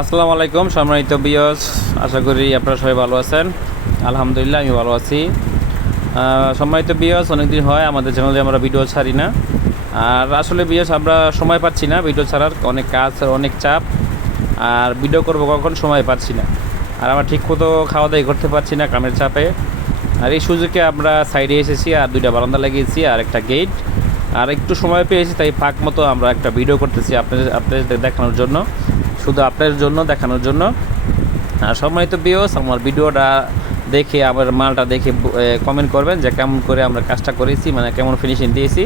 আসসালামু আলাইকুম সম্মানিত ভিউয়ার্স, আশা করি আপনারা সবাই ভালো আছেন। আলহামদুলিল্লাহ আমি ভালো আছি। সম্মানিত ভিউয়ার্স, অনেকদিন হয় আমাদের চ্যানেলে আমরা ভিডিও ছাড়ি না। আর আসলে ভিউয়ার্স আমরা সময় পাচ্ছি না ভিডিও ছাড়ার, অনেক কাজ অনেক চাপ, আর ভিডিও করব কখন সময় পাচ্ছি না। আর আমরা ঠিক মতো খাওয়া দাওয়া করতে পারছি না কামের চাপে। আর এই সুযোগে আমরা সাইডে এসেছি, আর দুইটা বারান্দা লাগিয়েছি আর একটা গেট, আর একটু সময় পেয়েছি তাই ফাঁক মতো আমরা একটা ভিডিও করতেছি আপনাদের দেখানোর জন্য, শুধু আপনাদের জন্য দেখানোর জন্য। আর সম্মানিত ভিউয়ার্স, আমার ভিডিওটা দেখে আমার মালটা দেখে কমেন্ট করবেন যে কেমন করে আমরা কাজটা করেছি, মানে কেমন ফিনিশিং দিয়েছি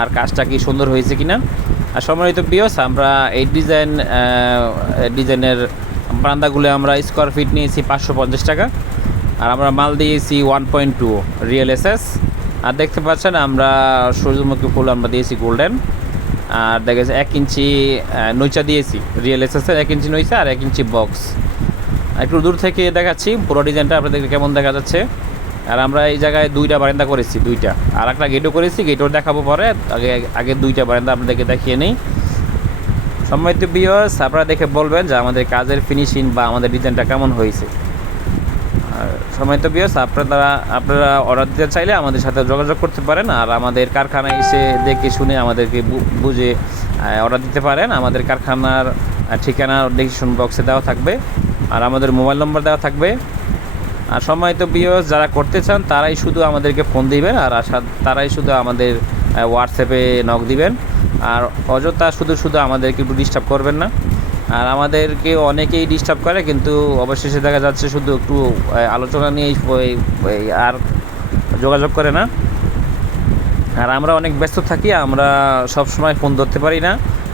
আর কাজটা কি সুন্দর হয়েছে কিনা। আর সম্মানিত ভিউয়ার্স, আমরা এই ডিজাইনের বারান্দাগুলো আমরা স্কোয়ার ফিট নিয়েছি 550 টাকা, আর আমরা মাল দিয়েছি 1.2 রিয়েল এসএস। আর দেখতে পাচ্ছেন আমরা সূর্যমুখী ফুল আমরা দিয়েছি গোল্ডেন, আর দেখা যাচ্ছে 1 ইঞ্চি নইচা দিয়েছি রিয়েল এসএসের, 1 ইঞ্চি নইচা আর 1 ইঞ্চি বক্স। একটু দূর থেকে দেখাচ্ছি পুরো ডিজাইনটা আপনাদেরকে কেমন দেখা যাচ্ছে। আর আমরা এই জায়গায় দুইটা বারান্দা করেছি, দুইটা, আর একটা গেটও করেছি, গেটও দেখাবো পরে। আগে দুইটা বারান্দা আপনাদেরকে দেখিয়ে নেই। সম্মানিত ভিউয়ার্স, আপনারা দেখে বলবেন যে আমাদের কাজের ফিনিশিং বা আমাদের ডিজাইনটা কেমন হয়েছে। আর সম্মানিত ভিউয়ার্স, আপনারা অর্ডার দিতে চাইলে আমাদের সাথে যোগাযোগ করতে পারেন, আর আমাদের কারখানায় এসে দেখে শুনে আমাদেরকে বুঝে অর্ডার দিতে পারেন। আমাদের কারখানার ঠিকানা ডেসক্রিপশন বক্সে দেওয়া থাকবে, আর আমাদের মোবাইল নম্বর দেওয়া থাকবে। আর সম্মানিত ভিউয়ার্স, যারা করতে চান তারাই শুধু আমাদেরকে ফোন দিবেন, আর তারাই শুধু আমাদের হোয়াটসঅ্যাপে নক দিবেন। আর অযথা শুধু আমাদেরকে একটু ডিস্টার্ব করবেন না। আর আমাদেরকে অনেকেই ডিস্টার্ব করে, কিন্তু অবশেষে দেখা যাচ্ছে শুধু একটু আলোচনা নিয়ে আর যোগাযোগ করে না। আর আমরা অনেক ব্যস্ত থাকি, আমরা সব সময় ফোন ধরতে পারি না।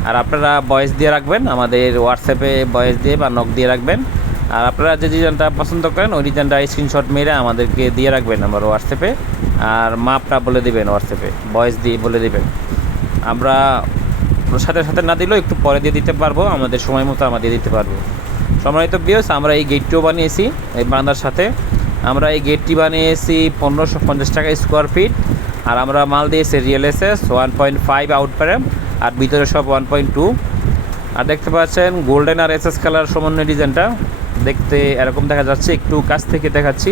আর আপনারা ভয়েস দিয়ে রাখবেন, আমাদের হোয়াটসঅ্যাপে ভয়েস দিয়ে বা নক দিয়ে রাখবেন। আর আপনারা যে ডিজাইনটা পছন্দ করেন ওই ডিজাইনটা স্ক্রিনশট মেরে আমাদেরকে দিয়ে রাখবেন আমার হোয়াটসঅ্যাপে, আর মাপটা বলে দেবেন হোয়াটসঅ্যাপে ভয়েস দিয়ে বলে দেবেন। আমরা সাথে সাথে না দিলেও একটু পরে দিয়ে দিতে পারবো, আমাদের সময় মতো আমরা দিয়ে দিতে পারবো। সম্মানিত ভিউয়ার্স, আমরা এই গেটটিও বানিয়েছি এই বারান্দার সাথে। আমরা এই গেটটি বানিয়েছি 1550 টাকা স্কোয়ার ফিট, আর আমরা মাল দিয়েছি রিয়েল এসএস 1.5 আউটপারেম, আর ভিতরে সব 1.2। আর দেখতে পাচ্ছেন গোল্ডেন আর এসএস কালার সমন্বয় ডিজাইনটা দেখতে এরকম দেখা যাচ্ছে, একটু কাছ থেকে দেখাচ্ছি।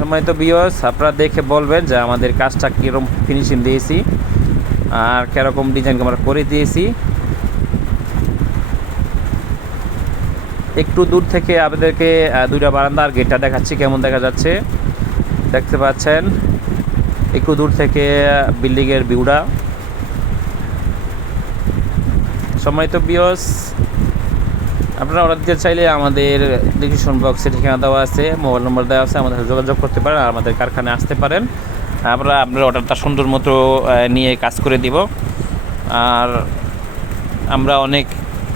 সম্মানিত ভিউয়ার্স, আপনারা দেখে বলবেন যে আমাদের কাজটা কীরকম ফিনিশিং দিয়েছি আর কীরকম ডিজাইন আমরা করে দিয়েছি। একটু দূর থেকে আপনাদেরকে দুইটা বারান্দা আর গেটটা দেখাচ্ছি কেমন দেখা যাচ্ছে। দেখতে পাচ্ছেন একটু দূর থেকে বিল্ডিংয়ের ভিউটা। সম্মানিত ভিউয়ার্স, আপনারা অর্ডার দিতে চাইলে আমাদের ডেসক্রিপশন বক্সে ঠিকানা দেওয়া আছে, মোবাইল নম্বর দেওয়া আছে, আমাদের যোগাযোগ করতে পারেন, আর আমাদের কারখানায় আসতে পারেন। আমরা আপনার অর্ডারটা সুন্দর মতো নিয়ে কাজ করে দিব। আর আমরা অনেক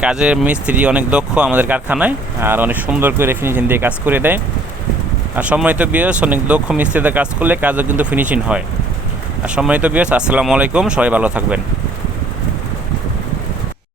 কাজের মিস্ত্রি অনেক দক্ষ আমাদের কারখানায়, আর অনেক সুন্দর করে ফিনিশিং দিয়ে কাজ করে দেয়। আর সম্মানিত ভিউয়ার্স, অনেক দক্ষ মিস্ত্রিতে কাজ করলে কাজও কিন্তু ফিনিশিং হয়। আর সম্মানিত ভিউয়ার্স, আসসালামু আলাইকুম, সবাই ভালো থাকবেন।